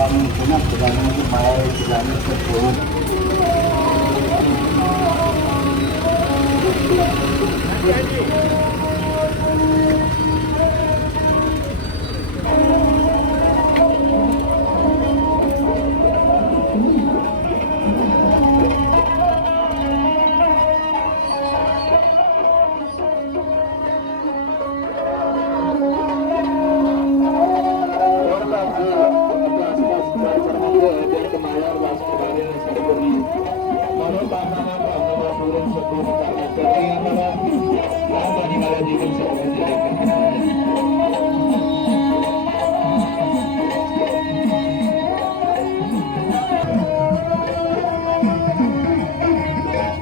स्वामी पुनः प्रधानमंत्री माया खिलाने से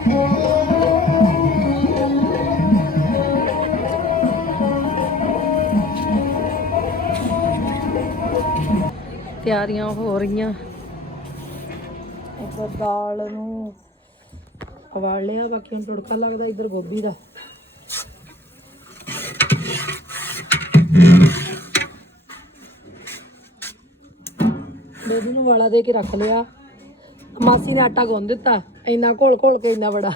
पूर्व ਤਿਆਰੀਆਂ ਹੋ ਰਹੀਆਂ ਇੱਧਰ ਦਾਲ ਨੂੰ ਉਬਾਲ ਲਿਆ, ਬਾਕੀ ਹੁਣ ਟੁੜਕਾ ਲੱਗਦਾ ਇੱਧਰ ਗੋਭੀ ਦਾ। ਬੇਬੀ ਨੂੰ ਵਾਲਾ ਦੇ ਕੇ ਰੱਖ ਲਿਆ। ਮਾਸੀ ਨੇ ਆਟਾ ਗੁੰਨ ਦਿੱਤਾ, ਇੰਨਾ ਘੋਲ ਘੋਲ ਕੇ ਇੰਨਾ ਬੜਾ।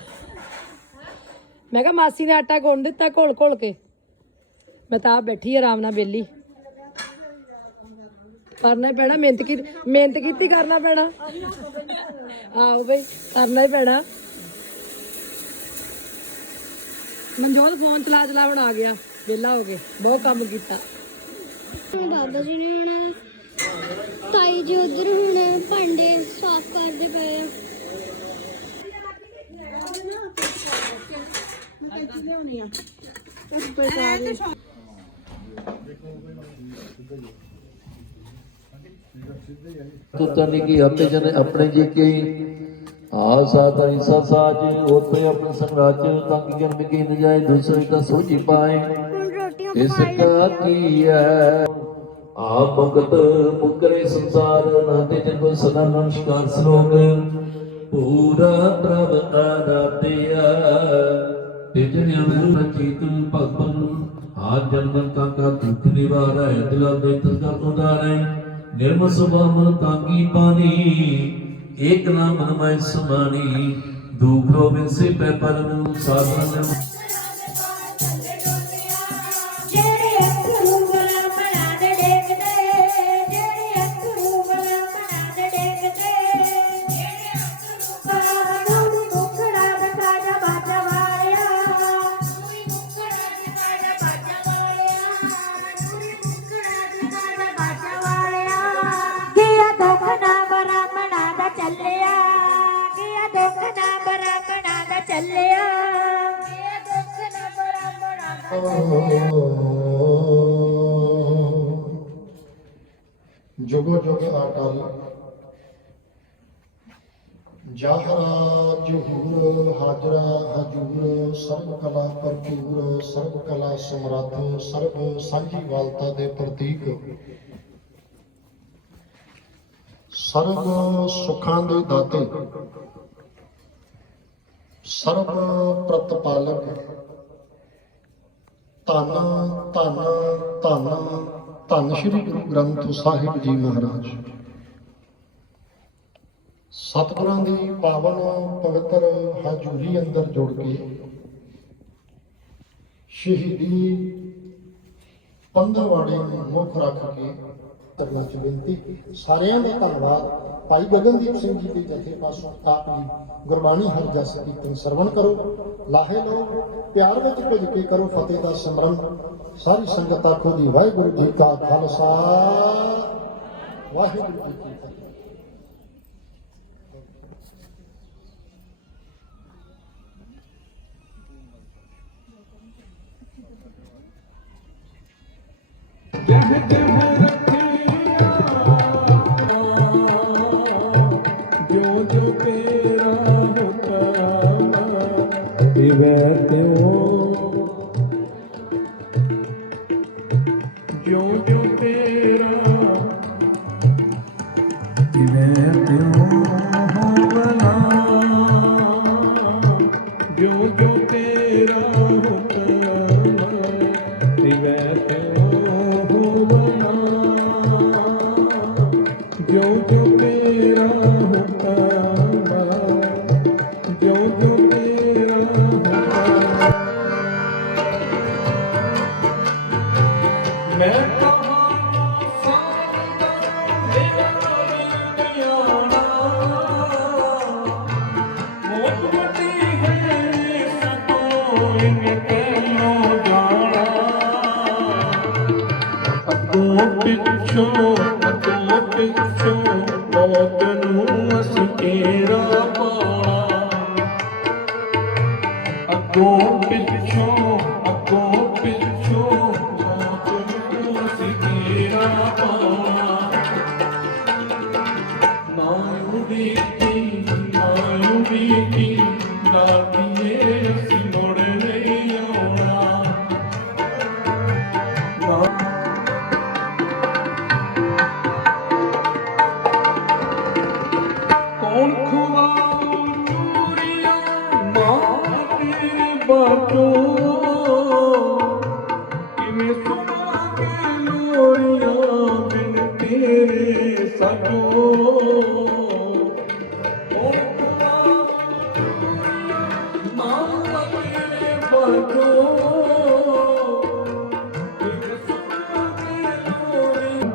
ਮੈਂ ਕਿਹਾ ਮਾਸੀ ਨੇ ਆਟਾ ਗੁੰਨ ਦਿੱਤਾ ਘੋਲ ਘੋਲ ਕੇ। ਮੈਂ ਤਾਂ ਆਪ ਬੈਠੀ ਆਰਾਮ ਨਾਲ ਬੇਲੀ ਕਰਨਾ ਹੀ ਪੈਣਾ, ਮਿਹਨਤ ਕੀ ਮਿਹਨਤ ਕੀਤੀ ਕਰਨਾ ਪੈਣਾ। ਆਹੋ ਬਈ, ਕਰਨਾ ਹੀ ਪੈਣਾ। ਮਨਜੋਤ ਫੋਨ ਚਲਾ ਚਲਾ ਆ ਗਿਆ ਵਿਹਲਾ ਹੋ ਕੇ ਬਹੁਤ ਕੰਮ ਕੀਤਾ। ਬਾਬਾ ਜੀ ਨੇ ਹੁਣ ਤਾਈ ਜੀ ਉਧਰ ਹੁਣ ਭਾਂਡੇ ਸਾਫ਼ ਕਰਦੇ ਪਏ ਆ। ਤੁਤਨੀ ਕੀ ਹਮੇ ਜਨ ਆਪਣੇ ਜੇ ਕੀ ਆ ਸਾਤਾਈ ਸਾਜ ਹੋਤੇ ਆਪਣੇ ਸੰਗਰਾਜ ਤੰਗ ਜਨਮ ਕੀ ਨ ਦੂਸਰੇ ਦਾ ਸੋਝੀ ਪਾਏ। ਇਸ ਕਾ ਕੀ ਹੈ ਆਪ ਭਗਤ ਮੁਕਰੇ ਸੰਸਾਰ ਨਾਤੇ ਜਨ ਕੋ ਸਦਾ ਨਮਸਕਾਰ ਸ਼ਲੋਕ। ਪੂਰਾ ਪ੍ਰਭ ਆਰਾਧਿਆ, ਤੇ ਜਨ ਰਚਿਤ ਭਗਵਨ ਆਜ ਜਨਮ ਕਾ ਕਾ ਦੁਖ ਨਿਵਾਰੈ ਦਿਲਾ ਦੇ ਤਸਕਾ ਉਦਾਰੈ ਨਿਰਮ ਸੁਭਾਵ ਤਾਂਗੀ ਪਾਣੀ ਏਕ ਨਾਮ ਮਨ ਮੈਂ ਸਮਾਣੀ ਦੁਖ ਰੋਗ ਸੇ ਪੈ ਪਰਮ ਸਾਧਨ। ਜਿਹੜੇ ਜੁਗੋ ਜੁਗ ਅਟਲ ਜਾਹਰਾ ਜਹੂਰ, ਹਾਜਰਾ ਹਜੂਰ, ਸਰਬ ਕਲਾ ਭਰਪੂਰ, ਸਰਬ ਕਲਾ ਸਮਰੱਥ, ਸਰਬ ਸਾਂਝੀ ਵਾਲਤਾ ਦੇ ਪ੍ਰਤੀਕ। ਸਰਬ ਸੁਖਾਂ ਦੇ ਦਾਤੇ। ਸਰਬ ਪ੍ਰਤਪਾਲਕ। ਧੰਨ ਧੰਨ ਧੰਨ ਧੰਨ ਸ਼੍ਰੀ ਗੁਰੂ ਗ੍ਰੰਥ ਸਾਹਿਬ ਜੀ ਮਹਾਰਾਜ। ਸਤਿਗੁਰਾਂ ਦੀ ਪਾਵਨ ਪਵਿੱਤਰ ਹਜ਼ੂਰੀ ਅੰਦਰ ਜੁੜ ਕੇ ਸ਼ਹੀਦੀ ਪੰਦਰਵਾੜੇ ਨੂੰ ਮੁੱਖ ਰੱਖ ਕੇ ਕਰਨਾ ਚ ਬੇਨਤੀ। ਸਾਰਿਆਂ ਦਾ ਧੰਨਵਾਦ। ਭਾਈ ਗਗਨਦੀਪ ਸਿੰਘ ਜੀ ਦੇ ਜਥੇ ਪਾਸੋਂ ਆਪ ਜੀ ਗੁਰਬਾਣੀ ਹਰ ਜਸ ਕੀਰਤਨ ਸਰਵਣ ਕਰੋ। ਲਾਹੇ ਲਓ, ਪਿਆਰ ਵਿੱਚ ਭਿੱਜ ਕੇ ਕਰੋ ਫਤਿਹ ਦਾ ਸਿਮਰਨ। ਸਾਰੀ ਸੰਗਤ ਆਖੋ ਜੀ, ਵਾਹਿਗੁਰੂ ਜੀ ਕਾ ਖਾਲਸਾ। ਵਾਹਿਗੁਰੂ ਜੀ ਕੀ ਫਤਿਹ। ਜੋ ਮੈਂ ਕਹਾਂ ਸਾਰਾ ਮੇਰਾ ਪਿੱਛੋਂ ਅੱਗੋਂ ਪਿੱਛੋਂ ਮੌਤ ਨੂੰ ਅਸੀਂ ਤੇਰਾ ਪਾਣਾ ਅੱਗੋਂ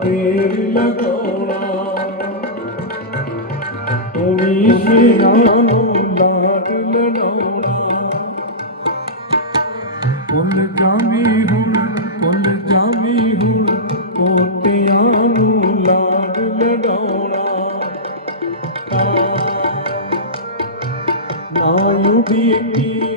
ਤੇਰੇ ਲਗਾਉਣਾ। ਤੋਣੀ ਸ਼ੇਰਾਂ ਨੂੰ ਲਾਡ ਲੜਾਉਣਾ। ਭੁੱਲ ਜਾਵੀ ਹੁਣ, ਭੁੱਲ ਜਾਵੀ ਹੁਣ ਪੋਤਿਆਂ ਨੂੰ ਲਾਡ ਲੜਾਉਣਾ। ਨਾ ਉਡੀਕੀ ਨਾ